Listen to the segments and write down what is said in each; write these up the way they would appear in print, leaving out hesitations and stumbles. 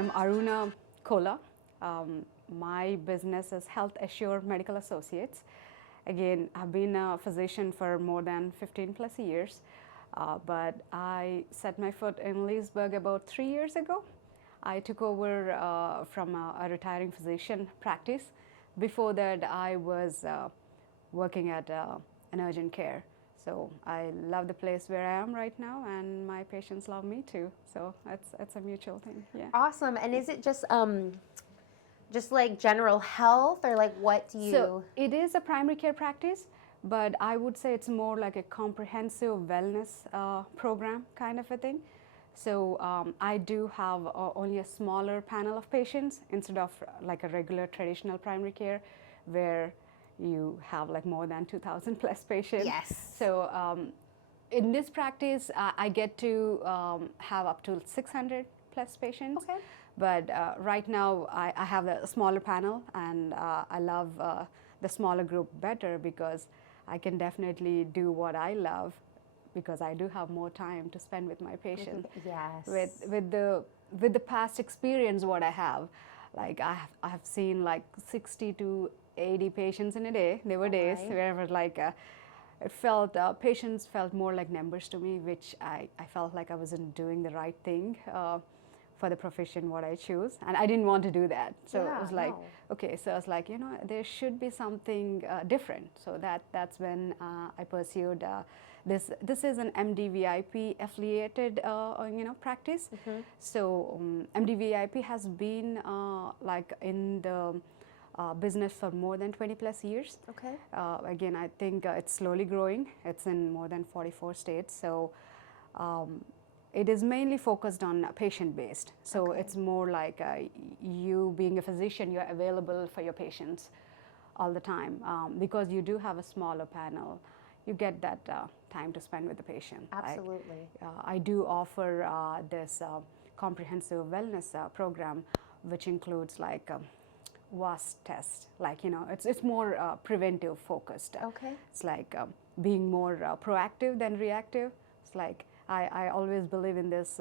am Aruna Kola. My business is Health Assure Medical Associates. Again, I've been a physician for more than 15 plus years, but I set my foot in Leesburg about 3 years ago. I took over from a retiring physician practice. Before that, I was working at an urgent care. So I love the place where I am right now, and my patients love me too. So it's a mutual thing. Yeah. Awesome. And is it just like general health, or like what do you? So it is a primary care practice, but I would say it's more like a comprehensive wellness program kind of a thing. So I do have only a smaller panel of patients instead of like a regular traditional primary care where you have like more than 2,000 plus patients. Yes. So in this practice, I get to have up to 600 plus patients. Okay. But right now, I have a smaller panel, and I love the smaller group better because I can definitely do what I love because I do have more time to spend with my patient. Yes. With the past experience, what I have, like I have seen like 60 to 80 patients in a day. There were days where it was like it felt patients felt more like numbers to me, which I felt like I wasn't doing the right thing for the profession what I choose, and I didn't want to do that. So it was like, okay, so I was like, there should be something different. So that's when I pursued this. This is an MDVIP affiliated practice. So MDVIP has been like in the business for more than 20 plus years. Okay. Again, I think it's slowly growing. It's in more than 44 states. So it is mainly focused on patient-based. So it's more like you being a physician, you're available for your patients all the time. Because you do have a smaller panel, you get that time to spend with the patient. Absolutely. I do offer this comprehensive wellness program, which includes like WAS test. Like, it's more preventive focused. Okay. It's like being more proactive than reactive. It's like, I always believe in this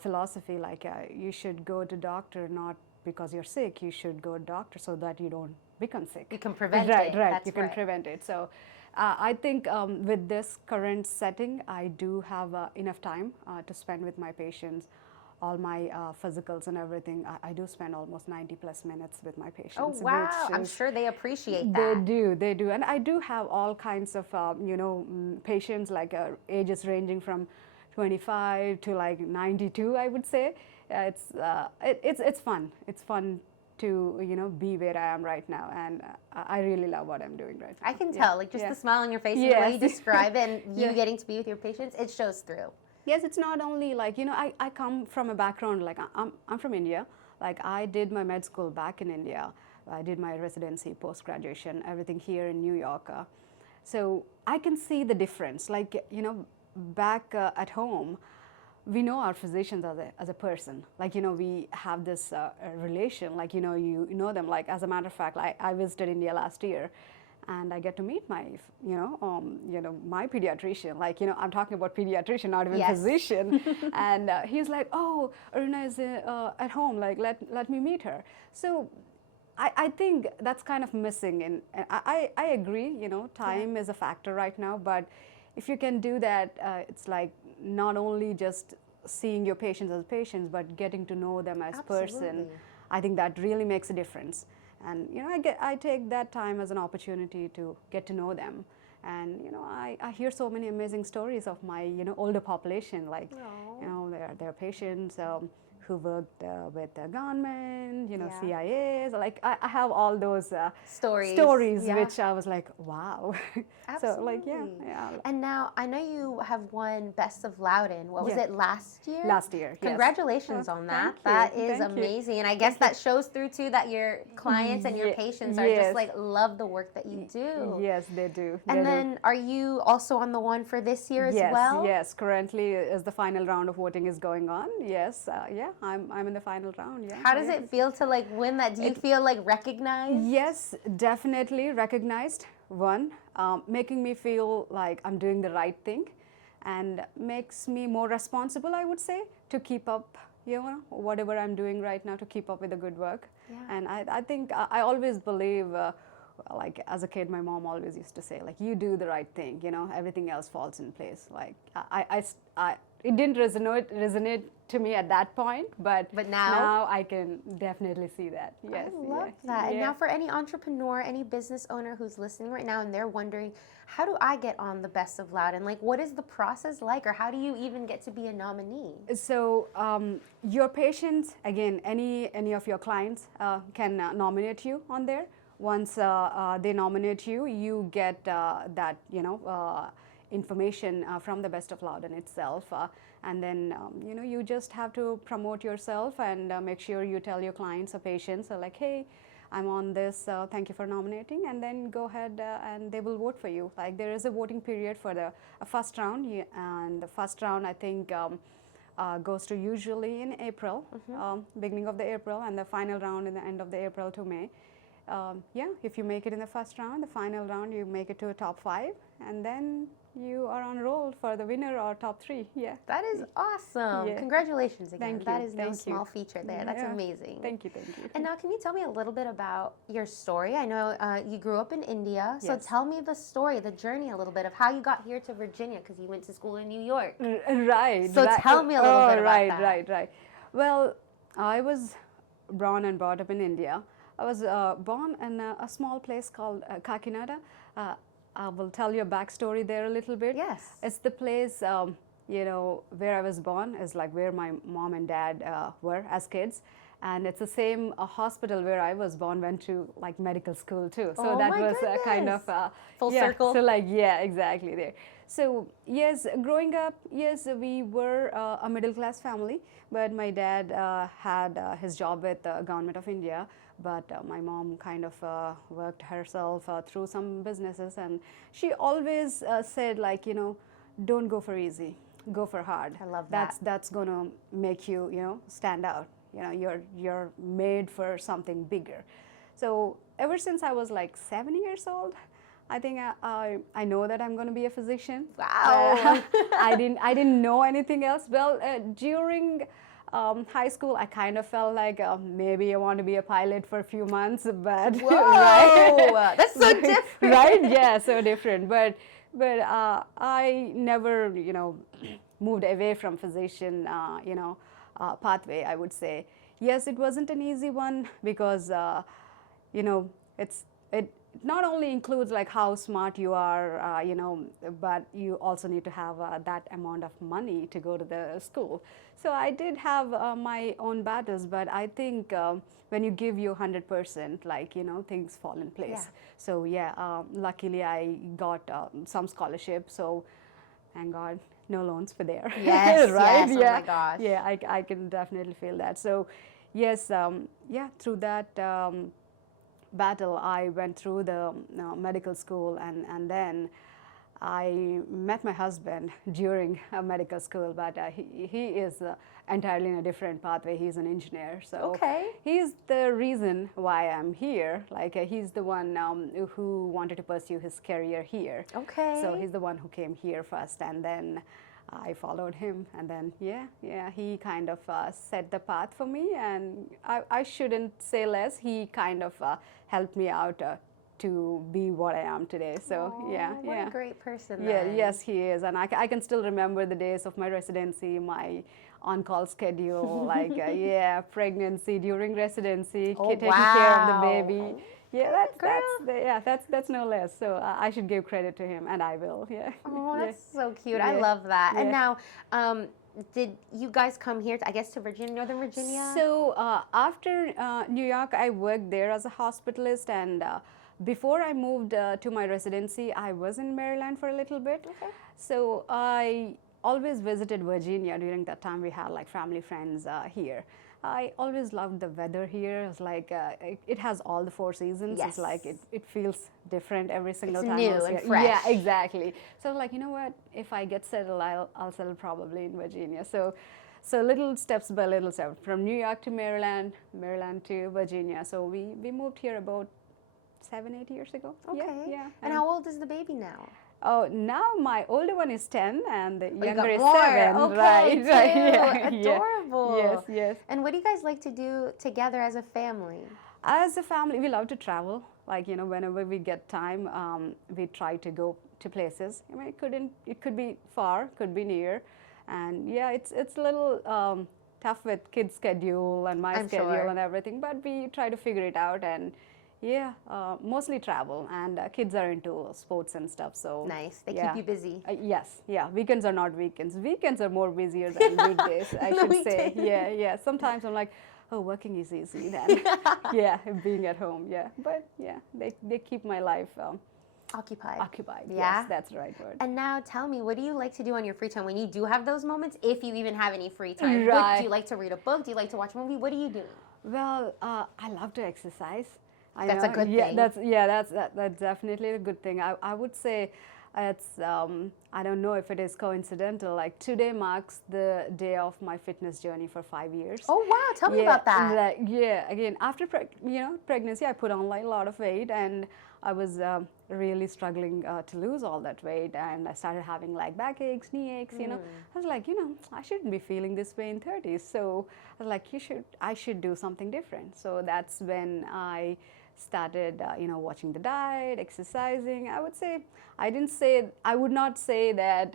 philosophy, like you should go to doctor not because you're sick, you should go to doctor so that you don't become sick. You can prevent it. Right, That's you can prevent it. So I think with this current setting, I do have enough time to spend with my patients. All my physicals and everything, I do spend almost 90 plus minutes with my patients. Oh, wow. I'm sure they appreciate that. They do. And I do have all kinds of, patients, like ages ranging from 25 to like 92, I would say. It's fun. It's fun to, be where I am right now. And I really love what I'm doing right now. I can tell, like just the smile on your face and the way you describe it and you getting to be with your patients, it shows through. Yes, it's not only like, I come from a background, like I'm from India. Like I did my med school back in India. I did my residency, post-graduation, everything here in New York. So I can see the difference. Like, back at home, we know our physicians as a person. Like, we have this relation, like, you know them. Like, as a matter of fact, I visited India last year. And I get to meet my, my pediatrician. Like, I'm talking about pediatrician, not even physician. And he's like, oh, Aruna is at home. Like, let me meet her. So I think that's kind of missing. And I agree, time is a factor right now. But if you can do that, it's like not only just seeing your patients as patients, but getting to know them as person. I think that really makes a difference. And I take that time as an opportunity to get to know them, and I hear so many amazing stories of my older population, like their patients who worked with the government, CIAs. Like I have all those stories which I was like, wow. Absolutely. So like yeah. And now I know you have won Best of Loudon. What was it, last year? Last year. Congratulations on that. That is amazing, and I guess that shows through too that your clients and your patients are just like love the work that you do. Yes, they do. And then are you also on the one for this year as well? Yes. Currently, as the final round of voting is going on. Yes. I'm in the final round. Yeah. How does it feel to like win that? Do you feel like recognized? Yes, definitely recognized. One, making me feel like I'm doing the right thing, and makes me more responsible, I would say, to keep up whatever I'm doing right now to keep up with the good work. Yeah. And I think I always believe, like as a kid, my mom always used to say, like, you do the right thing, everything else falls in place. Like it didn't resonate to me at that point, but now I can definitely see that. Yes, I love that. And now for any entrepreneur, any business owner who's listening right now and they're wondering, how do I get on the Best of Loudon? Like, what is the process like, or how do you even get to be a nominee? So your patients, again, any of your clients can nominate you on there. Once they nominate you, you get that information from the Best of Loudon itself, and then you just have to promote yourself and make sure you tell your clients or patients, like, hey, I'm on this, thank you for nominating, and then go ahead and they will vote for you. Like, there is a voting period for the first round, and the first round, I think, goes to usually in April, beginning of the April, and the final round in the end of the April to May. If you make it in the first round, the final round, you make it to a top 5, and then you are on roll for the winner or top 3. Yeah, that is awesome. Yeah. Congratulations again. Thank you. That is no small feature there. That's amazing. Thank you. And now, can you tell me a little bit about your story? I know you grew up in India, so tell me the story, the journey a little bit of how you got here to Virginia, because you went to school in New York. Right. So tell me a little bit about that. Right. Well, I was born and brought up in India. I was born in a small place called Kakinada. I will tell you a backstory there a little bit. Yes. It's the place, where I was born is like where my mom and dad were as kids. And it's the same hospital where I was born, went to like medical school too. So that was kind of full circle. So like, exactly there. So yes, growing up, yes, we were a middle class family, but my dad had his job with the government of India. But my mom kind of worked herself through some businesses, and she always said, like, don't go for easy, go for hard. I love that. That's gonna make you, stand out. You're made for something bigger. So ever since I was like 7 years old, I think I know that I'm going to be a physician. Wow. I didn't know anything else. Well, during high school, I kind of felt like maybe I want to be a pilot for a few months, but whoa, right? That's so different, right? Yeah, so different. But I never, moved away from physician, pathway. I would say yes, it wasn't an easy one because it not only includes like how smart you are, but you also need to have that amount of money to go to the school. So I did have my own battles, but I think when you give you 100%, like, things fall in place. Yeah. So luckily I got some scholarship. So thank God, no loans for there. Yes, right? Yes, oh my gosh. Yeah, I can definitely feel that. So yes, through that battle, I went through the medical school, and then I met my husband during medical school, but he is entirely in a different pathway. He's an engineer, so he's the reason why I'm here. Like he's the one who wanted to pursue his career here. Okay. So he's the one who came here first, and then I followed him, and then he kind of set the path for me, and I shouldn't say less. He kind of helped me out to be what I am today. So what a great person. Yes, he is, and I can still remember the days of my residency, my on-call schedule, like pregnancy during residency, taking care of the baby. Yeah, that's no less. So I should give credit to him, and I will. Yeah. Oh, that's so cute. I love that. And now, did you guys come here, to Virginia, Northern Virginia? So after New York, I worked there as a hospitalist, and before I moved to my residency, I was in Maryland for a little bit. Okay. So I always visited Virginia during that time. We had like family friends here. I always loved the weather here. It's like it has all the 4 seasons. Yes. It's like it feels different every single it's time. New and fresh. Yeah, exactly. So like, you know what? If I get settled, I'll settle probably in Virginia. So little steps by little steps, from New York to Maryland, Maryland to Virginia. So we moved here about 7-8 years ago. Okay. Yeah. And how old is the baby now? Oh, now my older one is 10 and the Oh, you younger got is more. 7. Okay, Right, two. right. Yeah, yeah. Adorable. Yes, yes. And what do you guys like to do together as a family? As a family, we love to travel. Like, whenever we get time, we try to go to places. I mean, it could be far, could be near. And yeah, it's a little tough with kids' schedule and my I'm schedule sure. and everything, but we try to figure it out. And yeah, mostly travel. And kids are into sports and stuff. So Nice. They keep yeah. you busy. Yes, yeah. Weekends are not weekends. Weekends are more busier than weekdays, I The should say. weekdays. Yeah, yeah. Sometimes I'm like, oh, working is easy then. Yeah, being at home. Yeah, but yeah, they keep my life Occupied. occupied. Yeah. Yes, that's the right word. And now tell me, what do you like to do on your free time when you do have those moments, if you even have any free time? Right. Do you like to read a book? Do you like to watch a movie? What are you doing? Well, I love to exercise. That's a good yeah, thing. That's definitely a good thing. I would say it's I don't know if it is coincidental. Like today marks the day of my fitness journey for 5 years. Oh, wow. Tell me Yeah, about that. like, yeah. Again, after pregnancy, I put on like a lot of weight, and I was really struggling to lose all that weight, and I started having like backaches, knee aches. I was like, I shouldn't be feeling this way in 30s. So I was like, I should do something different. So that's when I started, watching the diet, exercising. I would not say that,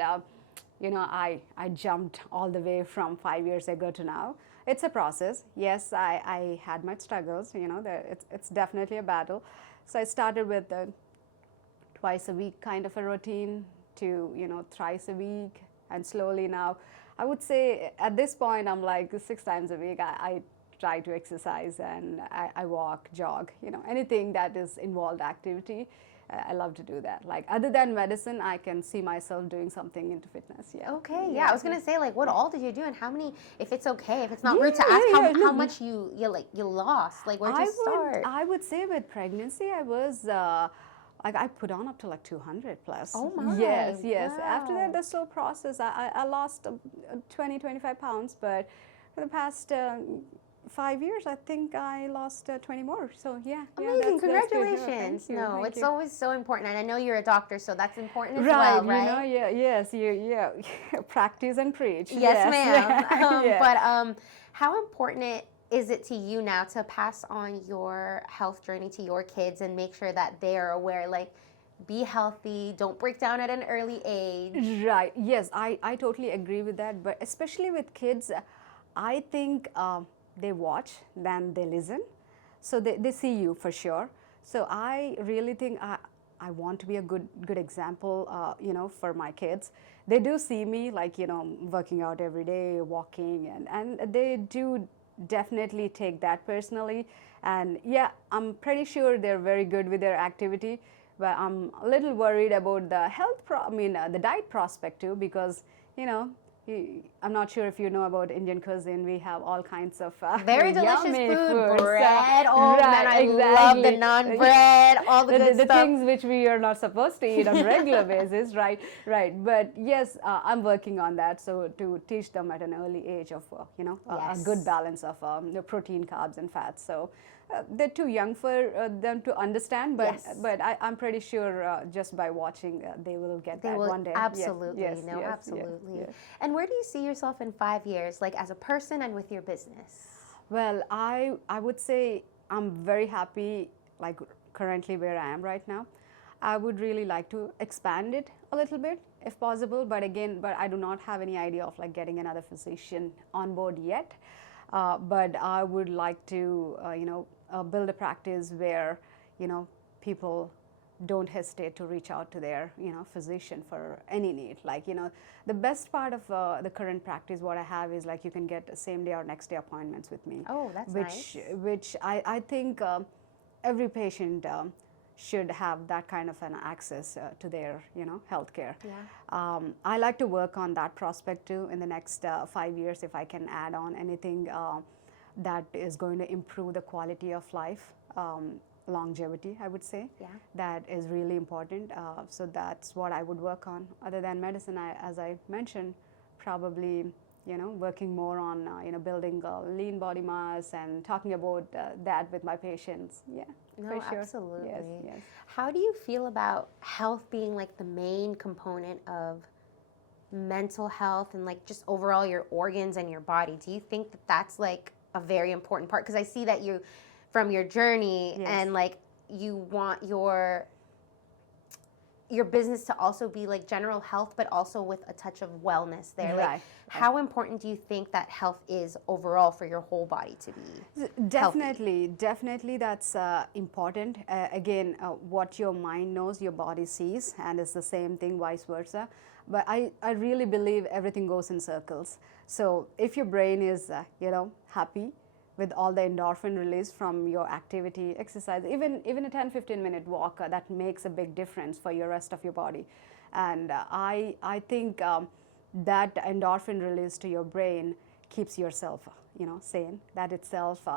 I jumped all the way from 5 years ago to now. It's a process. Yes, I had my struggles. It's definitely a battle. So I started with a twice a week kind of a routine to, thrice a week, and slowly now, I would say at this point I'm like 6 times a week. I try to exercise, and I walk, jog, anything that is involved activity. I love to do that. Like other than medicine, I can see myself doing something into fitness. Yeah. Okay, yeah. I was gonna say, like, what all did you do, and how many? If it's okay, if it's not Yeah, rude to ask, yeah, how no, much you lost? Like, where'd you start? I would say with pregnancy, I was like I put on up to like 200 plus. Oh my! Yes, yes. After that, Wow. the slow process. I lost 20, 25 pounds, but for the past 5 years, I think I lost 20 more. So yeah, Amazing! that's good. Oh, Congratulations! thank you, No, thank it's you. always so important, and I know you're a doctor, so that's important as Right, well, right? yeah, yes, yeah, practice and preach. Yes, Yes, ma'am. yeah. But how important is it to you now to pass on your health journey to your kids and make sure that they are aware, like, be healthy, don't break down at an early age? Right. Yes, I totally agree with that. But especially with kids, I think they watch than they listen. So they see you for sure. So I really think I want to be a good example, for my kids. They do see me like, working out every day, walking, and they do definitely take that personally. And yeah, I'm pretty sure they're very good with their activity, but I'm a little worried about the the diet prospect too, because I'm not sure if you know about Indian cuisine. We have all kinds of Very delicious yummy food, foods. bread. Oh man, Right, I love the exactly. naan bread, all the good The stuff. things which we are not supposed to eat on a regular basis, right? Right. But yes, I'm working on that. So to teach them at an early age of, a good Yes. balance of the protein, carbs, and fats. So they're too young for them to understand, but Yes. I'm pretty sure just by watching, they will get They that will one day. absolutely, Yes, no, yes, absolutely. yes. And where do you see yourself in 5 years, like as a person and with your business? Well, I would say I'm very happy, like currently where I am right now. I would really like to expand it a little bit if possible, but I do not have any idea of like getting another physician on board yet. But I would like to, build a practice where, people don't hesitate to reach out to their, physician for any need. Like, the best part of the current practice, what I have is like you can get same day or next day appointments with me. Oh, that's which, nice. Which I think every patient should have that kind of an access to their, healthcare. Yeah. I like to work on that prospect too in the next 5 years if I can add on anything that is going to improve the quality of life, longevity, I would say. Yeah. That is really important. So that's what I would work on. Other than medicine, as I mentioned, probably working more on building lean body mass and talking about that with my patients. Yeah. No, for sure. absolutely. Yes, yes. How do you feel about health being like the main component of mental health and like just overall your organs and your body? Do you think that that's like a very important part? Because I see that you, from your journey, Yes. and like you want your business to also be like general health, but also with a touch of wellness there. Right. Like, how important do you think that health is overall for your whole body to be Definitely, healthy? definitely that's important. Again, what your mind knows, your body sees, and it's the same thing, vice versa. But I really believe everything goes in circles. So if your brain is, happy with all the endorphin release from your activity, exercise, even a 10-15 minute walk, that makes a big difference for your rest of your body. And I think that endorphin release to your brain keeps yourself, sane. That itself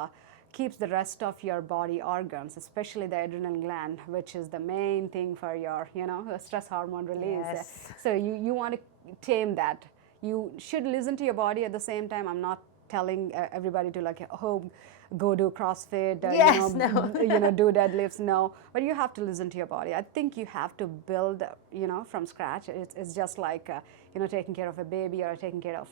keeps the rest of your body organs, especially the adrenal gland, which is the main thing for your, stress hormone release. Yes. So you want to tame that. You should listen to your body at the same time. I'm not telling everybody to like, oh, go do CrossFit, Yes, no. do deadlifts. No, but you have to listen to your body. I think you have to build, from scratch. It's just like, taking care of a baby or taking care of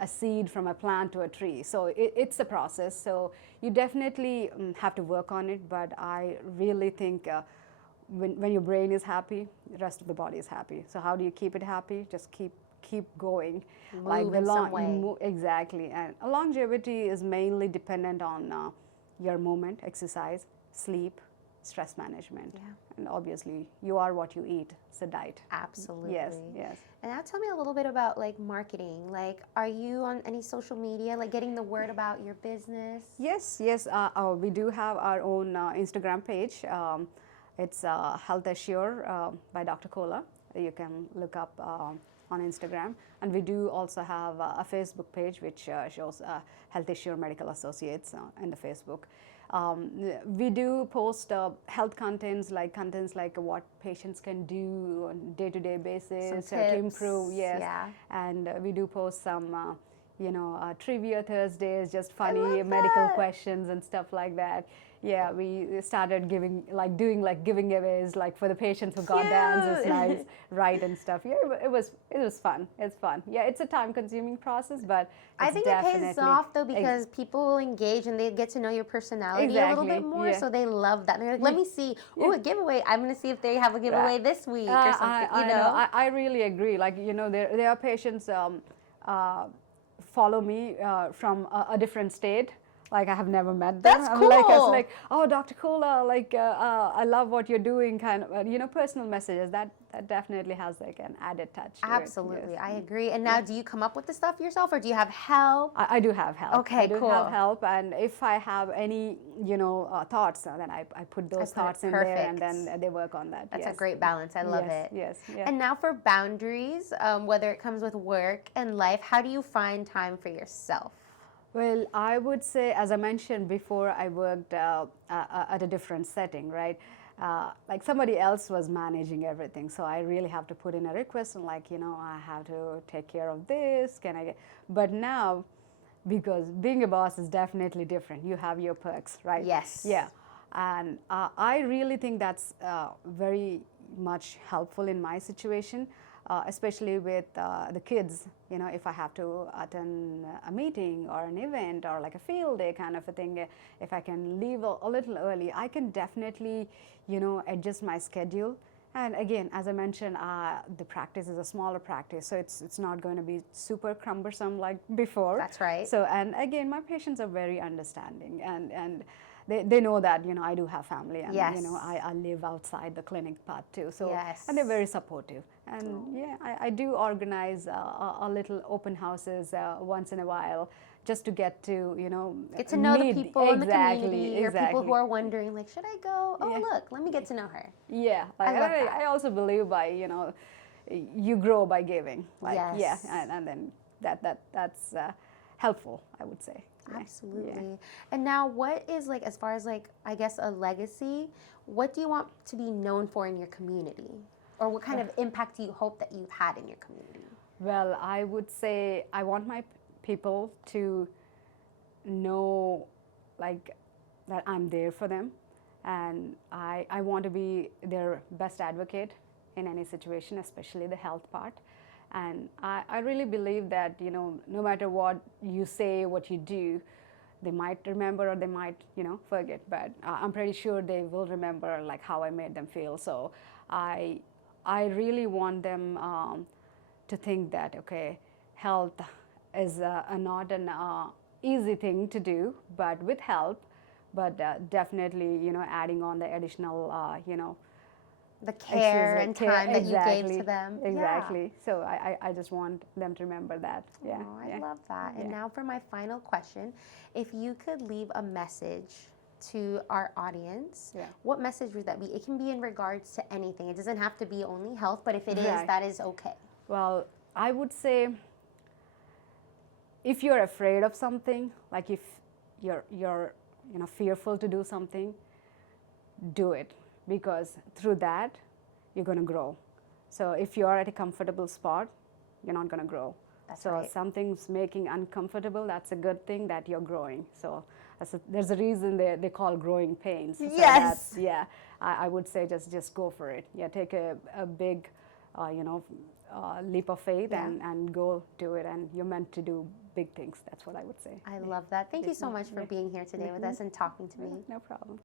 a seed from a plant to a tree. So it's a process. So you definitely have to work on it. But I really think when your brain is happy, the rest of the body is happy. So how do you keep it happy? Just keep going. Move in some way. Exactly. And longevity is mainly dependent on your movement, exercise, sleep, stress management. Yeah. And obviously, you are what you eat. It's a diet. Absolutely. Yes, yes. And now tell me a little bit about like marketing. Like, are you on any social media, like getting the word about your business? Yes, yes. We do have our own Instagram page. It's Health Assure by Dr. Kola. You can look up on Instagram. And we do also have a Facebook page which shows Health Assure Medical Associates in the Facebook. We do post health contents like what patients can do on day-to-day basis to improve. Yes, yeah. And we do post some, trivia Thursdays, just funny medical questions and stuff like that. Yeah, we started doing giveaways like for the patients who got the answers right and stuff. Yeah, it was fun. It's fun. Yeah, it's a time-consuming process, but I think it pays off though because people will engage and they get to know your personality a little bit more, so they love that. They're like, let me see, a giveaway. I'm going to see if they have a giveaway this week or something. I really agree. Like there are patients follow me from a different state. Like I have never met them. That's cool. It's like, oh, Dr. Kola, I love what you're doing, kind of, personal messages. That definitely has like an added touch to Absolutely, it. Yes. I agree. And now, do you come up with the stuff yourself, or do you have help? I do have help. Okay, I do have help, and if I have any, thoughts, then I put those thoughts in there, and then they work on that. That's a great balance. I love it. Yes. And now for boundaries, whether it comes with work and life, how do you find time for yourself? Well, I would say, as I mentioned before, I worked at a different setting, right? Like somebody else was managing everything, so I really have to put in a request and I have to take care of this. Can I get? But now, because being a boss is definitely different. You have your perks, right? Yes. Yeah, and I really think that's very much helpful in my situation. Especially with the kids, if I have to attend a meeting or an event or like a field day kind of a thing, if I can leave a little early, I can definitely, adjust my schedule. And again, as I mentioned, the practice is a smaller practice, so it's not going to be super cumbersome like before. That's right. So, and again, my patients are very understanding, and they know that I do have family, and I live outside the clinic part too. So and they're very supportive. And I do organize a little open houses once in a while, just to get to get to know the people in the community, or people who are wondering like, should I go? Oh, look, let me get to know her. Yeah, I also believe by you grow by giving. And then that's helpful, I would say. Absolutely. Yeah. And now what is like, as far as like, I guess a legacy, what do you want to be known for in your community? Or what kind of impact do you hope that you've had in your community? Well, I would say I want my people to know like that I'm there for them, and I want to be their best advocate in any situation, especially the health part. And I really believe that, you know, no matter what you say, what you do, they might remember or they might, you know, forget, but I'm pretty sure they will remember like how I made them feel. So I really want them to think that, okay, health is not an easy thing to do, but with help, but definitely, you know, adding on the additional, you know, The care exercise, and care, time that you gave exactly, to them. exactly. So I just want them to remember that. Yeah, Oh, I yeah. love that. And Yeah. now for my final question, if you could leave a message to our audience, Yeah. what message would that be? It can be in regards to anything. It doesn't have to be only health, but if it is, Right. that is okay. Well, I would say if you're afraid of something, like if you're you know, fearful to do something, do it, because through that you're going to grow. So if you're at a comfortable spot, you're not going to grow. That's So right. something's making uncomfortable, that's a good thing that you're growing. So there's a reason they call growing pains. So Yes. that's, yeah, I would say just go for it. Yeah, take a big, you know, leap of faith, Yeah. and go do it. And you're meant to do big things. That's what I would say. I Yeah. love that. Thank you so Yeah. much for Yeah. being here today with us and talking to me. No problem.